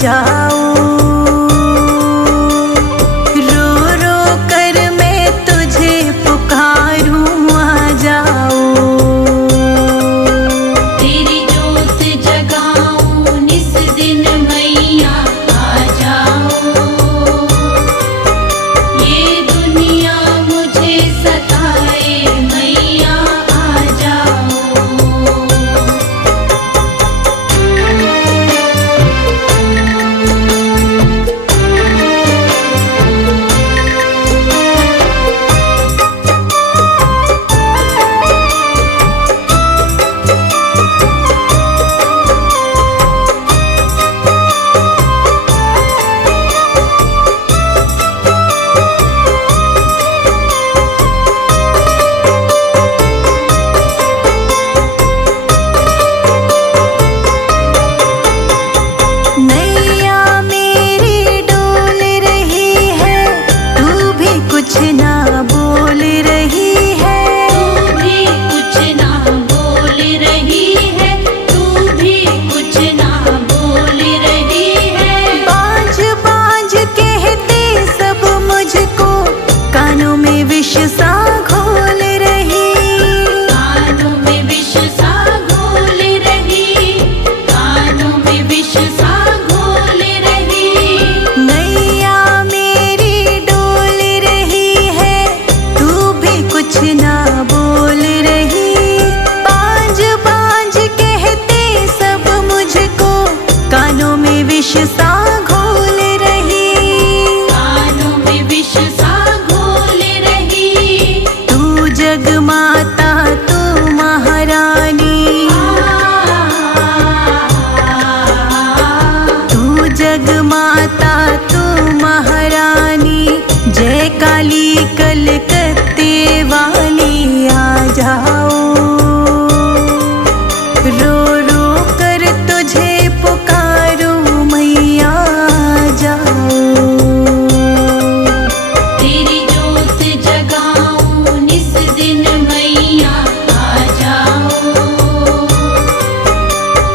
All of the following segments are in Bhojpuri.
जाओ। रो रो कर मैं तुझे पुकारूं, आ जाओ। तेरी जोत जगाऊं निस दिन मैया, आ जाओ। ये दुनिया मुझे सताए मैया, आ जाओ। नैया मेरी डोल रही है, तू भी कुछ ना बोल रही है। तू भी कुछ ना बोल रही है, तू भी कुछ ना बोल रही है। बाज बाज कहते सब मुझको, कानों में विष सा घोल रही। कानों में विष सा घोल रही, कानों में विष सा घोल रही। नैया मेरी डोल रही है, तू भी कुछ ना बोल रही। बाज बाज कहते सब मुझको, कानों में विष सा घोल रही। कानों में विष सा घोल रही। तू जगमाता तू महारानी, तू जगमाता तू महारानी। जय काली कलकत्ते वाली, आ जाओ। रो रो कर तुझे पुकारूं मैया, आ जाओ। तेरी जोत जगाऊं निस दिन मैया, आ जाओ।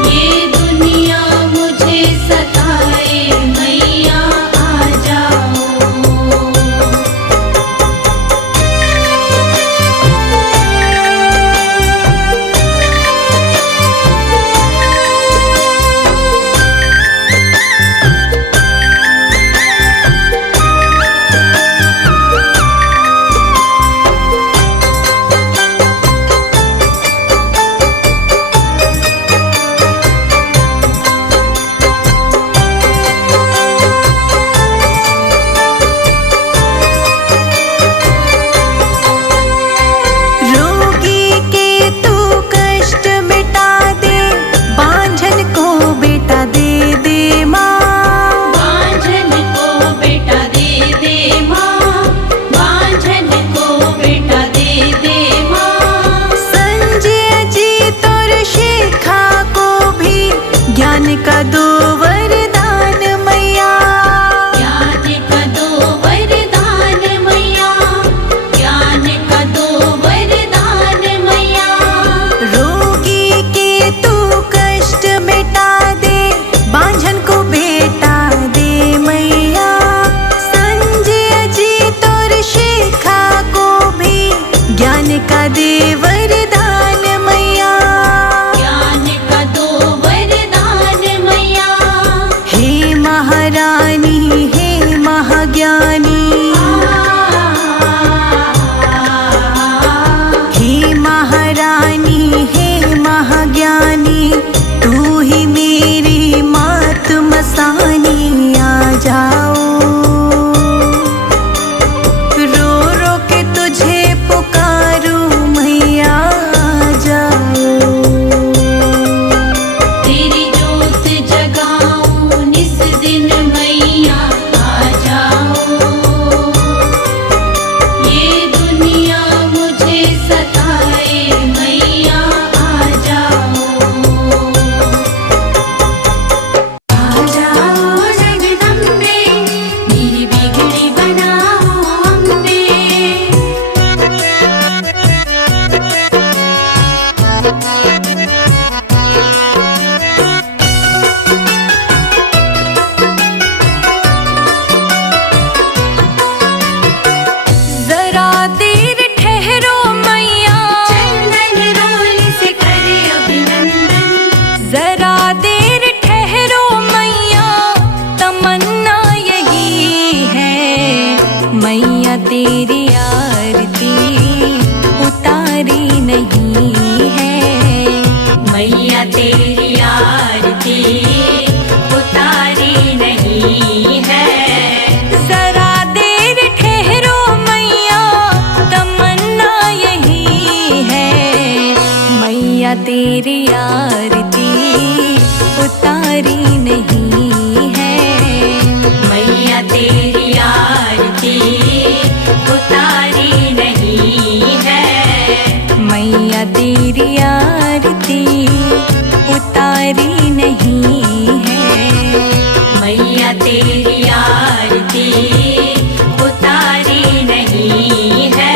ये दुनिया मुझे सताए मैया, आ जाओ। नहीं है। जरा देर ठहरो मैया, तमन्ना यही है। मैया तेरी आरती उतारी नहीं है। मैया तेरी आरती उतारी नहीं है। मैया तेरी आरती उतारी नहीं है। मैया तेरी आरती उतारी नहीं है।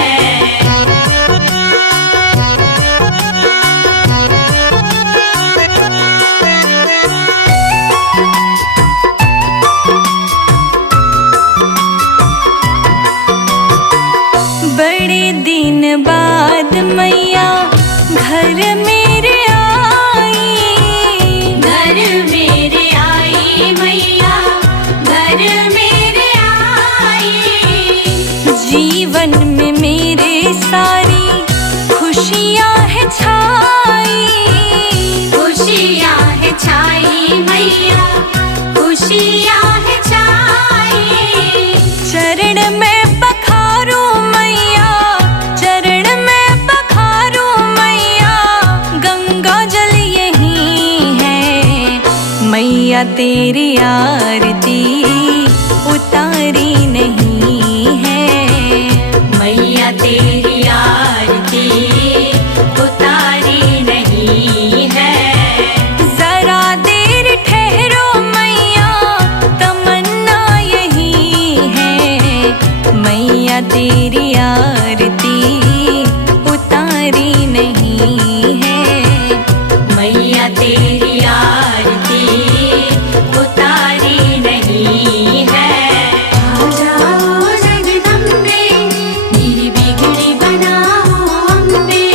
बड़े दिन बाद मैया घर मेरे आई। घर मेरे आई मैया, घर मेरे आई। जीवन में मेरे सारी खुशियाँ है छाई। खुशियाँ है छाई मैया, खुशियाँ है छाई। चरण में पखारो मैया, चरण में पखारो मैया। गंगा जल यही है। मैया तेरी आरती उतारी नहीं है। मैया तेरी आरती उतारी नहीं है। जरा देर ठहरो मैया, तमन्ना यही है। मैया तेरी आरती उतारी नहीं है। मैया तेरी आरती उतारी नहीं है। आ जाओ जगदम्बे, मेरी बिगड़ी बनाओ अम्बे।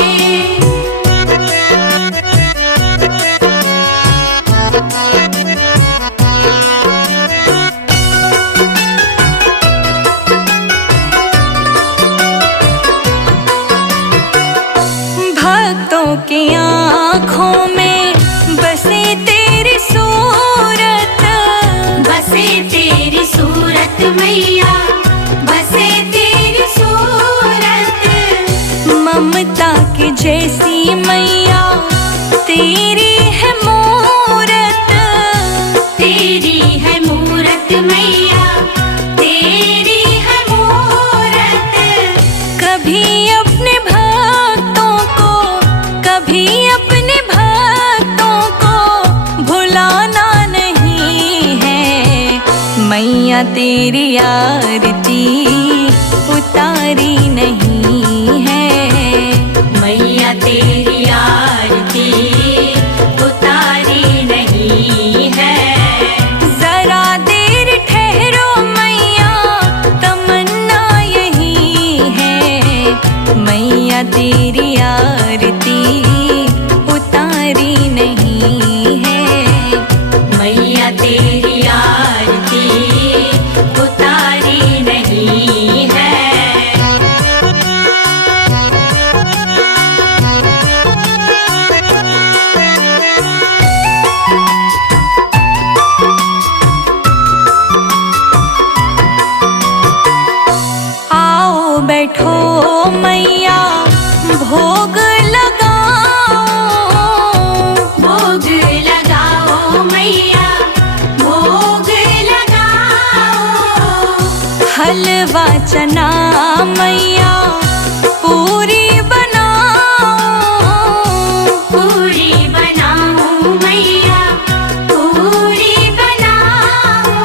भक्तों की आँखों में बसे तेरी सूरत। बसे तेरी सूरत मैया, बसे तेरी सूरत। ममता की जैसी मैया तेरी है मूरत। तेरी है मूरत मैया, तेरी है मूरत। कभी अपने भक्तों को, कभी अपने भक्तों को भुलाना नहीं है। मैया तेरी आरती उतारी नहीं है। मैया तेरी आरती उतारी नहीं है। जरा देर ठहरो मैया, तमन्ना यही है। मैया तेरी आरती उतारी नहीं है। मैया तेरी आरती उतारी नहीं है। आओ बैठो मैया, भोग लगाओ। भोग लगाओ मैया, भोग लगाओ। हलवा चना मैया पूरी बनाओ। पूरी बनाओ मैया, पूरी बनाओ।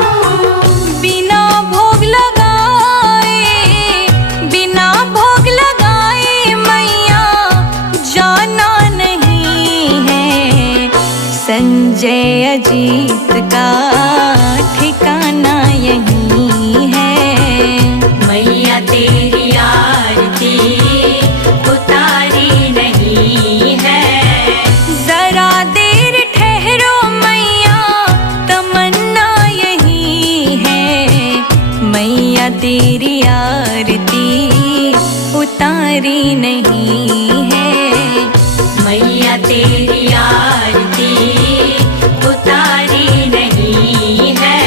बिना भोग लगाए, बिना भोग लगाए मैया जाना नहीं है। संजय अजीत का ठिकाना यही है। मैया तेरी आरती उतारी नहीं है। जरा देर ठहरो मैया, तमन्ना यही है। मैया तेरी आरती उतारी नहीं है। मैया तेरी आरती उतारी नहीं है।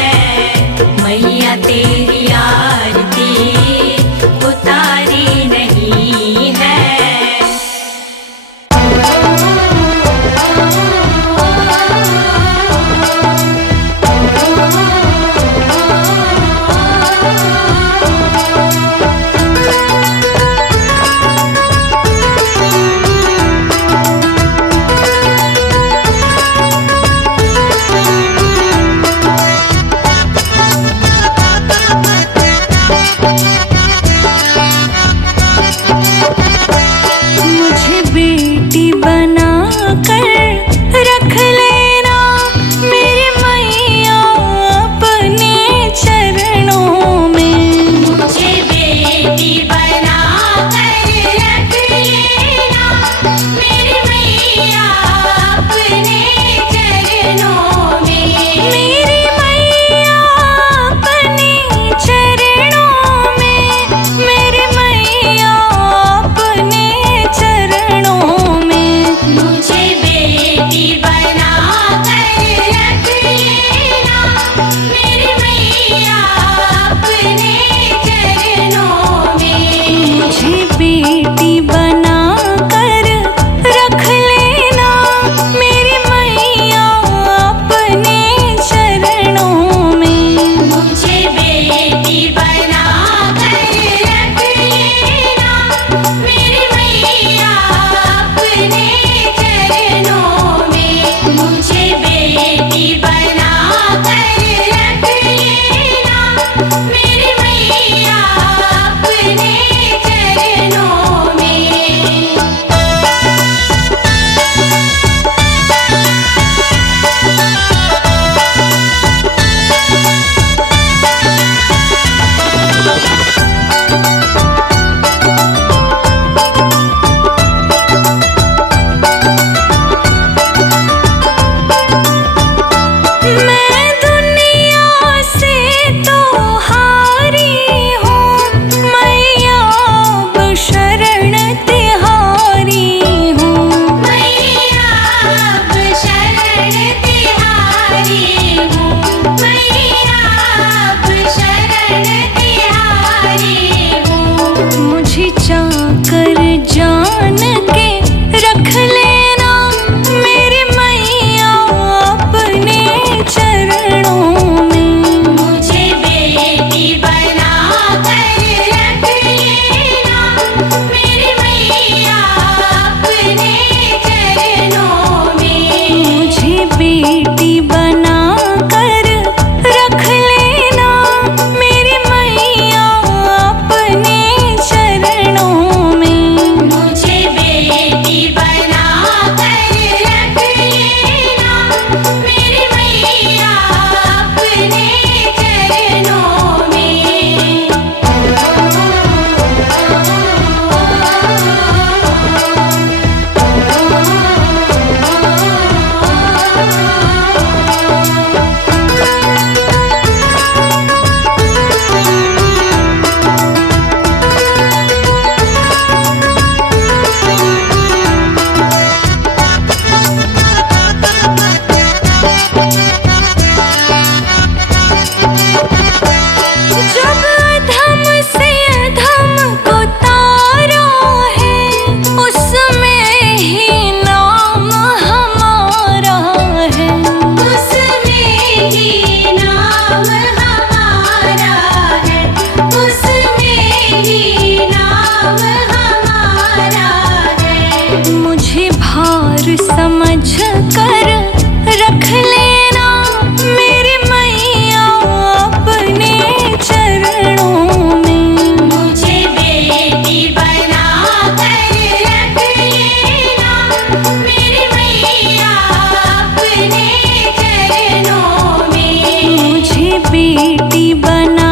बेटी बना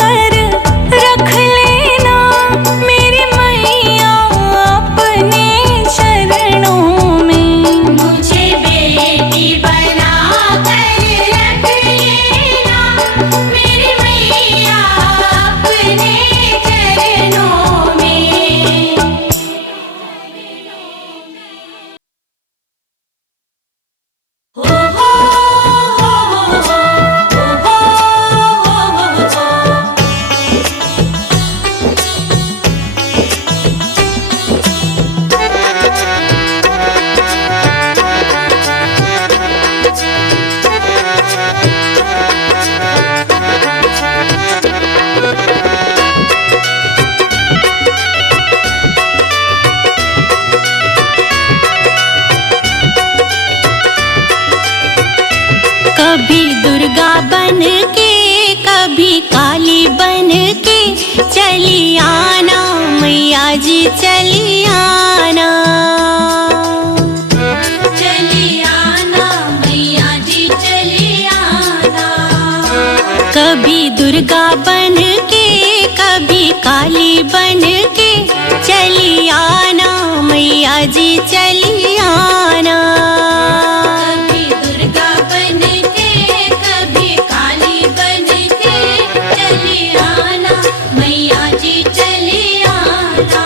कर रख लेना मेरी मैया अपने चरणों में। मुझे बेटी बना कर रख लेना मेरी मैया अपने चरणों में। हो हो कभी दुर्गा बन के कभी काली बन के चली आना मैया जी चली आना। चली आना मैया जी चली आना। कभी दुर्गा बन के कभी काली बन के चली आना मैया जी चली आना। कभी दुर्गा बन के कभी काली बन के चली आना मैया जी चली आना।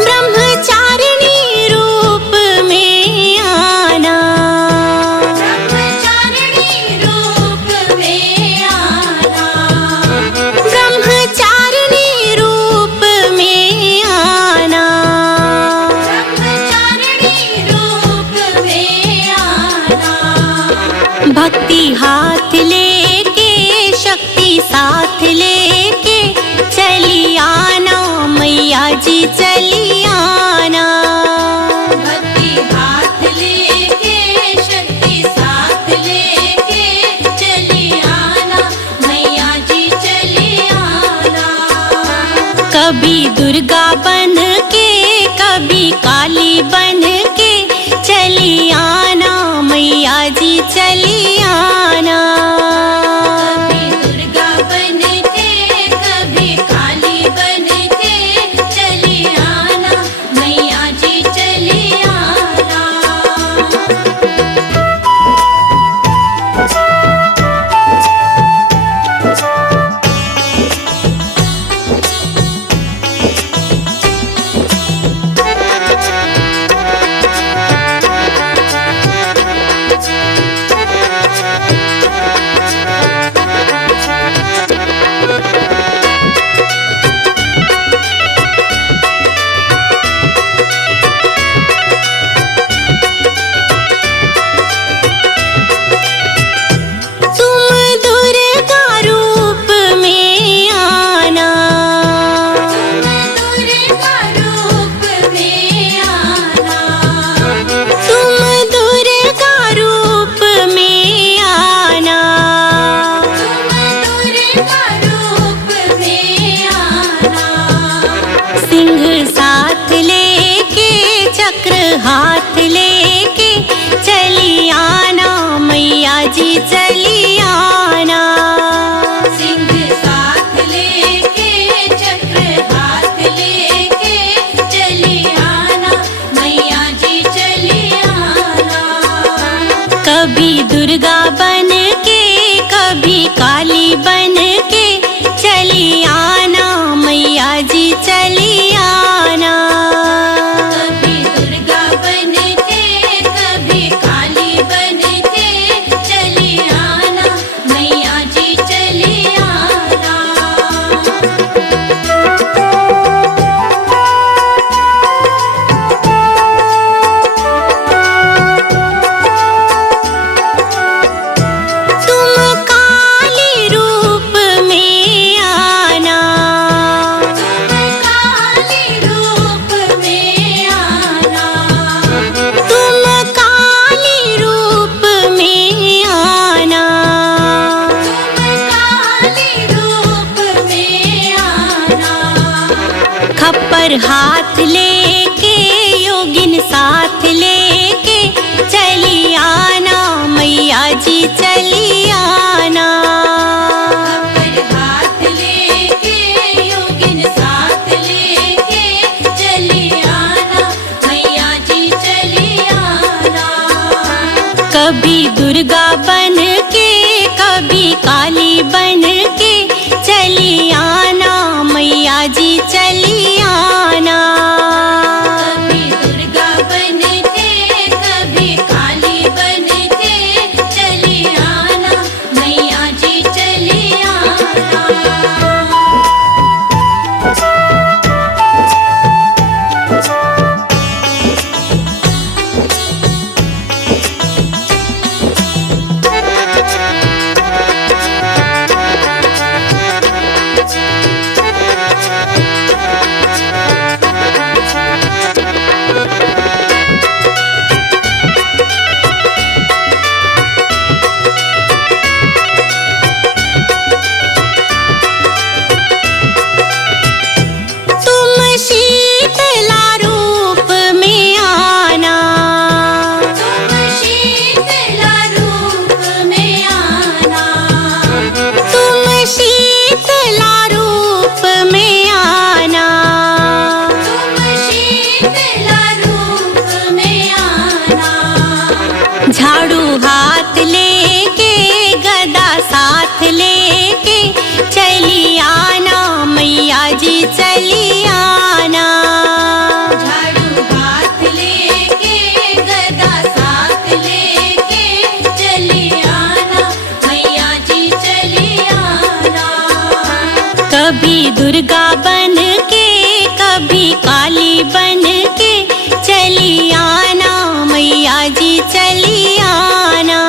ब्रह्मचारिणी रूप में आना ब्रह्मचारिणी रूप में आना। ब्रह्मचारिणी रूप में आना। ब्रह्मचारिणी रूप में आना। भक्ति हाथ लेके शक्ति साथ लेके चली आना मैया जी चली आना। भक्ति हाथ लेके शक्ति साथ लेके चली आना मैया जी चली आना। कभी दुर्गा बन के कभी काली बन के चली आना मैया जी चली आना। कभी दुर्गा बन के कभी काली बन के चली आना मैया जी चली आना। हाथ लेके चली आना मैया जी चली आना। सिंह साथ लेके चक्र हाथ लेके चली आना मैया जी चली आना। कभी दुर्गा बन के कभी काली बन के चली आना मैया जी चली आना। कभी दुर्गा बन के कभी काली बन के चली आना मैया जी चली आना। पर हाथ लेके योगिन साथ लेके चली आना मैया जी चली आना। पर हाथ लेके योगिन साथ लेके चली आना मैया जी चली आना। कभी दुर्गा बन के कभी काली बन के चली आना मैया जी चली आना। कभी दुर्गा बन के कभी काली बन के चली आना मैया जी चली आना। तुम शीतला रूप में आना। तुम शीतला रूप में आना। तुम शीतला रूप में आना। तुम शीतला रूप में आना। झाड़ू हाथ लेके गदा साथ लेके चली आना मैया जी चली आना। झाड़ू हाथ लेके गदा साथ लेके चली आना मैया जी चली आना। कभी दुर्गा बन के कभी काली बन के चली आना मैया जी चली आना।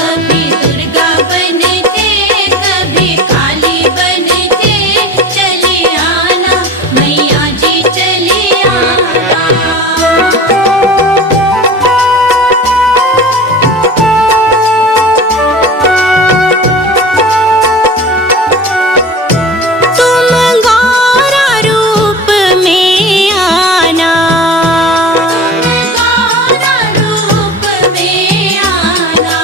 कभी दुर्गा बन के कभी काली बन के चली आना मैया जी चली आना। तुम गौरा रूप में आना। गौरा रूप में आना।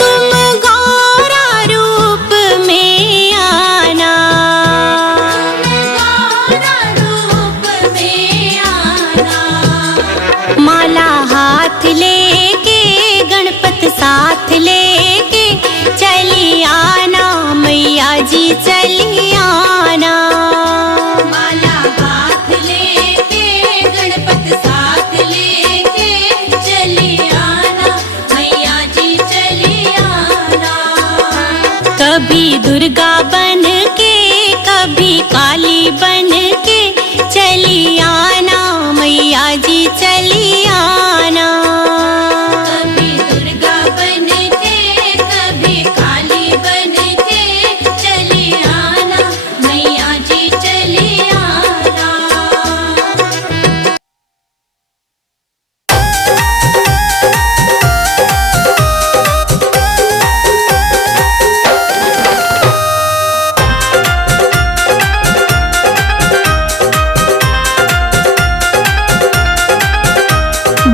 तुम गौरा रूप में आना। गौरा रूप में आना। माला हाथ लेके गणपत साथ लेके चली आना मैया जी चली आना। माला हाथ लेके गणपत साथ लेके चली आना मैया जी चली आना। कभी दुर्गा बन के कभी काली बन के चली आना मैया जी चली आना। कभी दुर्गा बन के कभी काली बन के चली आना मैया जी चली आना।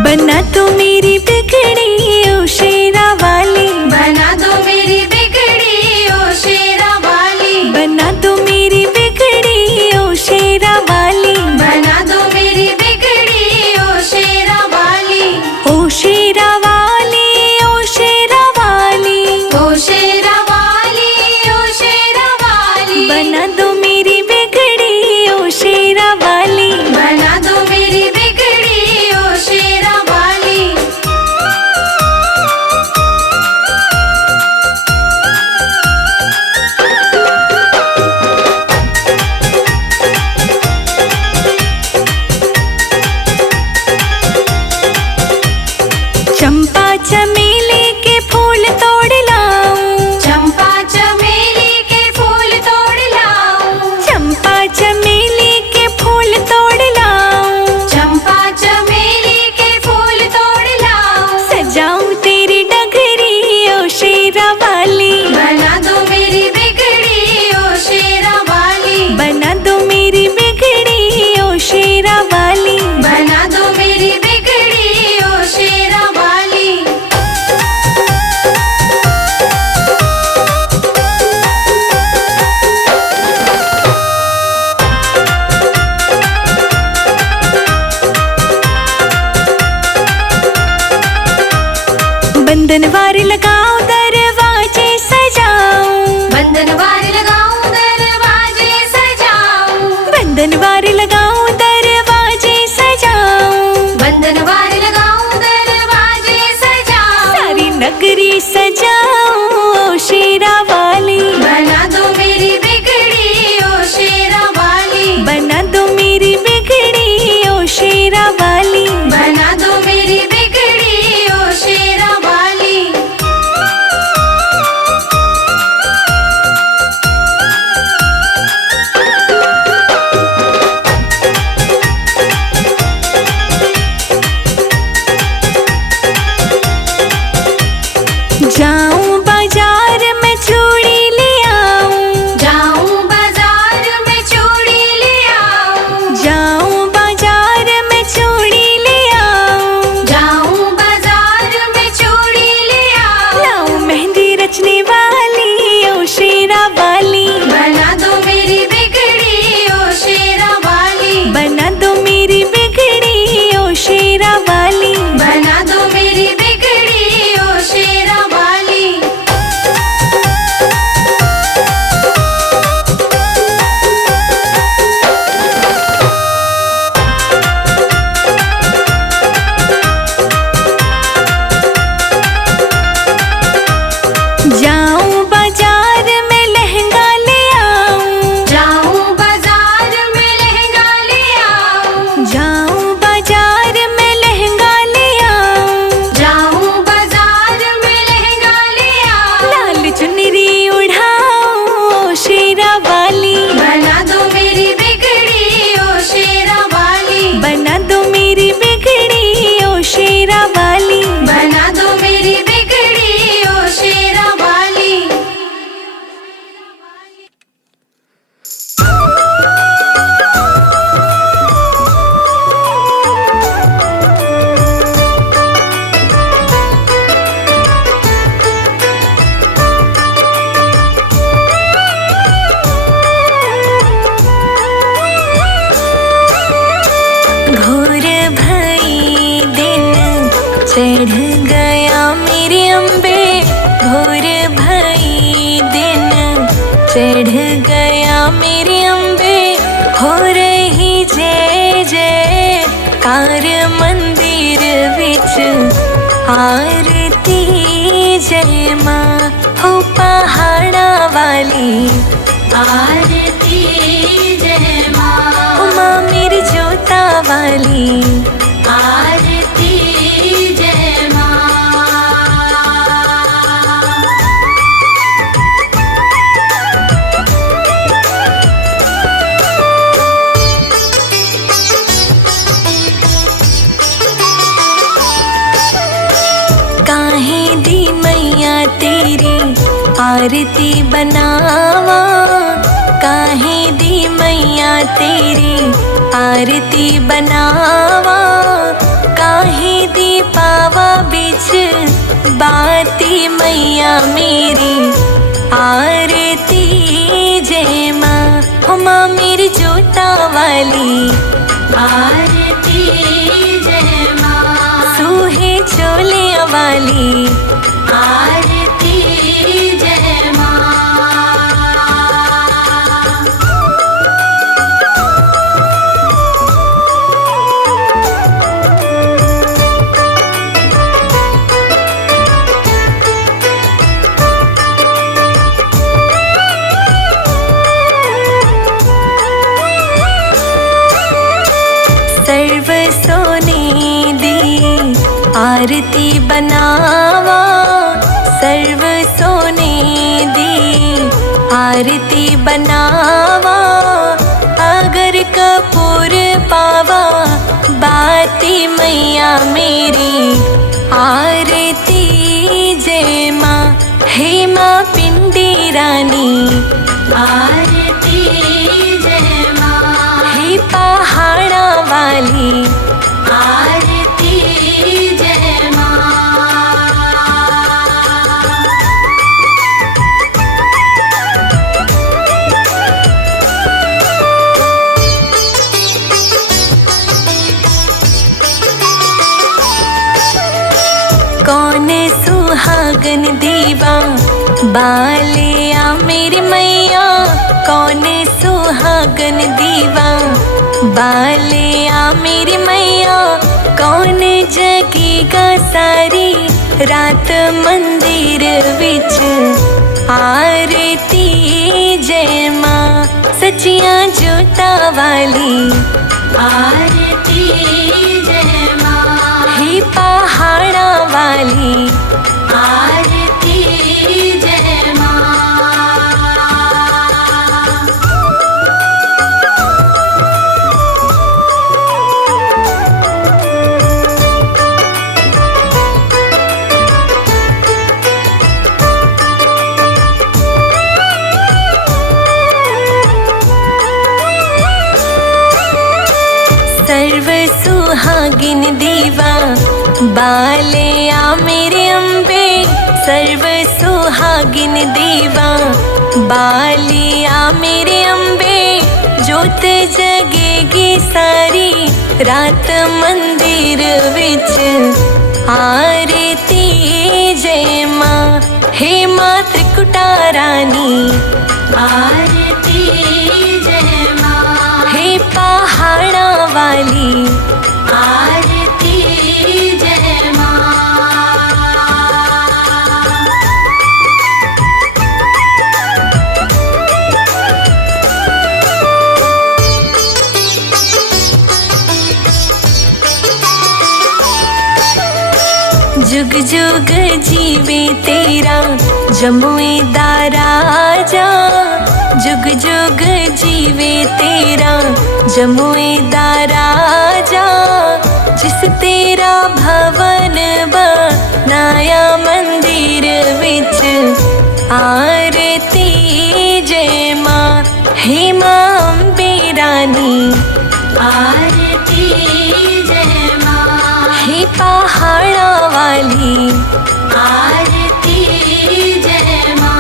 बना तो मेरी बिगड़ी ओ शेरा वाली। बना दो मेरी बिगड़ी ओ शेरा वाली। बना तो मेरी बिगड़ी ओ शेरा वाली। बना दो मेरी बिगड़ी ओ शेरा वाली। ओ शेरा वाली ओ शेरा वाली। ओ शेरा वाली ओ शेरा वाली। बना दो मेरी बिगड़ी ओ शेरा वाली। बना दो मेरी बिगड़ी ओ शेरा वाली। बंधनवार लगाओ दरवाजे सजाओ, बंधनवार लगाऊं दरवाजे सजाऊं, बंधनवार लगाओ दरवाजे सजाओ, बंधनवार लगाऊं दरवाजे सजाऊं। सारी नगरी सजाओ शेरा वाली, बना दो मेरी बिगड़ी ओ शेरा वाली, बना दो मेरी बिगड़ी ओ शेरा वाली, बना दो मेरी बिगड़ी ओ शेरा वाली। जाऊं बाजार में चूड़ी ले आऊं, जाऊं बाजार में चूड़ी ले आऊं, जाऊं बाजार में चूड़ी ले आऊं, जाऊं बाजार में चूड़ी ले आऊं। लाऊं मेहंदी रचने वाली ओ शेरा वाली, बना दो मेरी बिगड़ी ओ शेरा वाली, बना दो मेरी बिगड़ी ओ शेरा वाली, बना दो मेरी बिगड़ी ओ शेरा वाली। जाऊं बाजार में लहंगा ले आऊं, जाऊं बाजार में लहंगा ले आऊं, जाऊं बाजार में लहंगा ले आऊं, जाऊं बाजार में लहंगा ले आऊं। लाल चुनरी उड़ाऊं शेरा वाली, बना दो मेरी बिगड़ी ओ शेरा वाली, बना दो मेरी बिगड़ी ओ शेरा वाली, बना दो मेरी बिगड़ी ओ शेरा वाली। घोर भई दिन चढ़ गया मेरे अम्बे, घोर भई दिन चढ़ गया मेरे अम्बे, हो रही जय जय कार मंदिर विच आरती जय माँ हो पहाड़ा वाली, आरती जय माँ, माँ मेरी जोता वाली, आरती जय माँ। काहे दी मैया तेरी आरती बनावा, काहे दी मैया तेरी आरती बनावा, काहे दी पावा बिच बाती मैया मेरी आरती जय माँ, हो माँ मेरी जोता वाली, आरती जय माँ, सूहे चोले वाली, आरती जय माँ। सर्व सोने दी आरती बनावा, सर्व सोने दी आरती बनावा, अगर कपूर पावा बाती मैया मेरी आरती जय माँ, हे माँ पिंडी रानी, आरती जय माँ, हे पहाड़ा वाली, आरती जय माँ। दीवा बालिया मेरी मैया कौन सुहागन दीवा बालिया मेरी मैया कौन जगेगा सारी रात मंदिर विच आरती जय माँ सचिया जोता वाली आरती जय माँ हे पहाड़ा वाली आरती जय माँ सर्व सुहागिन दीवा बालिया मेरे अम्बे सर्व सुहागिन दीवा बालिया मेरे अम्बे जोत जगेगी सारी रात मंदिर विच आरती जय माँ हे माँ त्रिकुटा रानी आरती जय माँ हे पहाड़ा वाली आरती जय माँ जुग जुग जीवे तेरा जमुई दा राजा जुग जुग जीवे तेरा जमुई दा राजा जिस तेरा भवन बनाया मंदिर विच आरती जय माँ हे माँ अम्बे रानी आरती जय माँ हे पहाड़ा वाली आरती जय माँ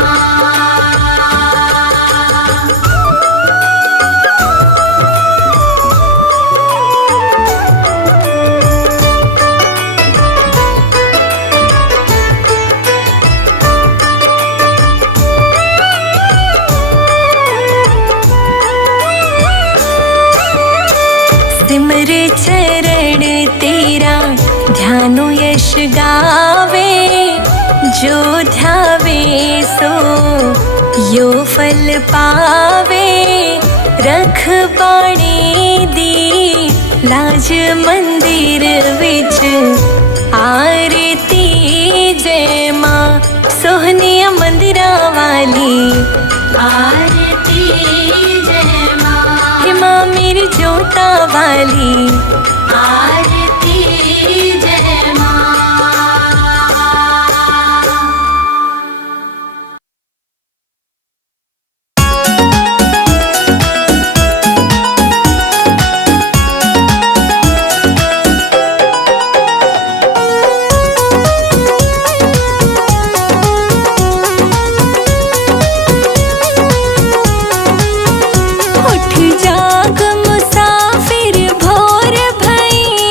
सिमर चरण तेरा ध्यानो यश गावे जो ध्यावे सो यो फल पावे रख बाणी दी लाज मंदिर विच आरती जय माँ सोहनिया मंदिरा वाली आरती जय माँ हे माँ मेरी जोता वाली आरती जय माँ उठ जाग मुसाफिर भोर भई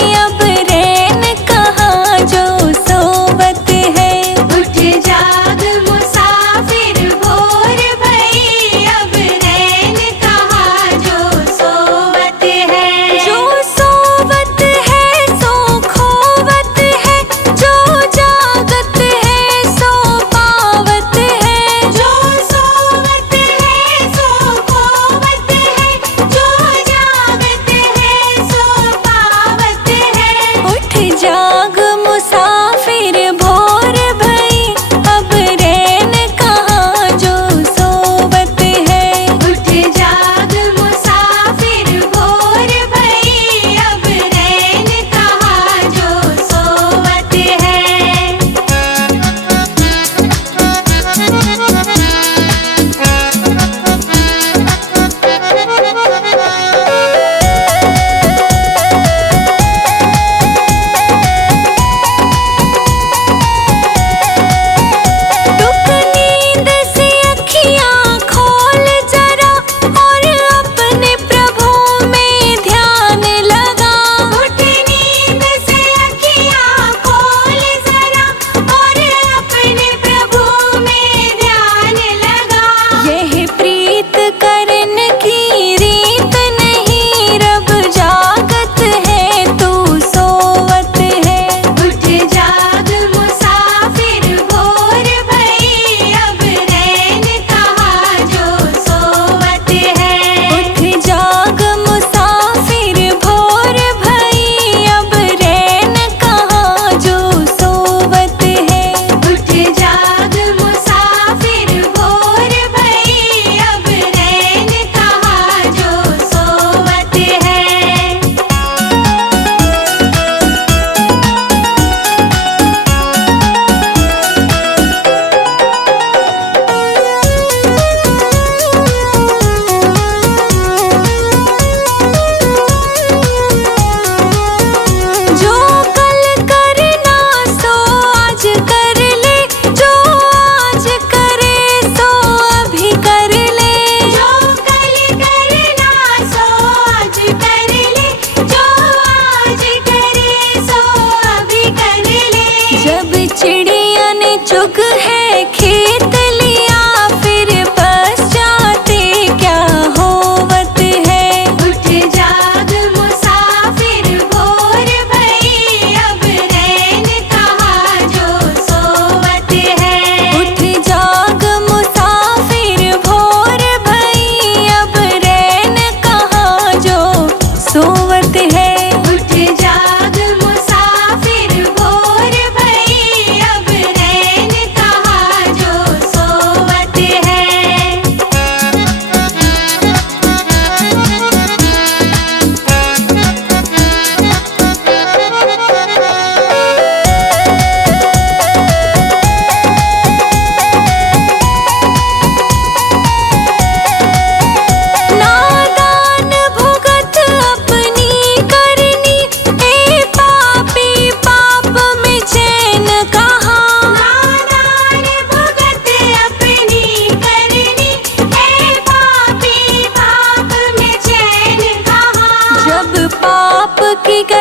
की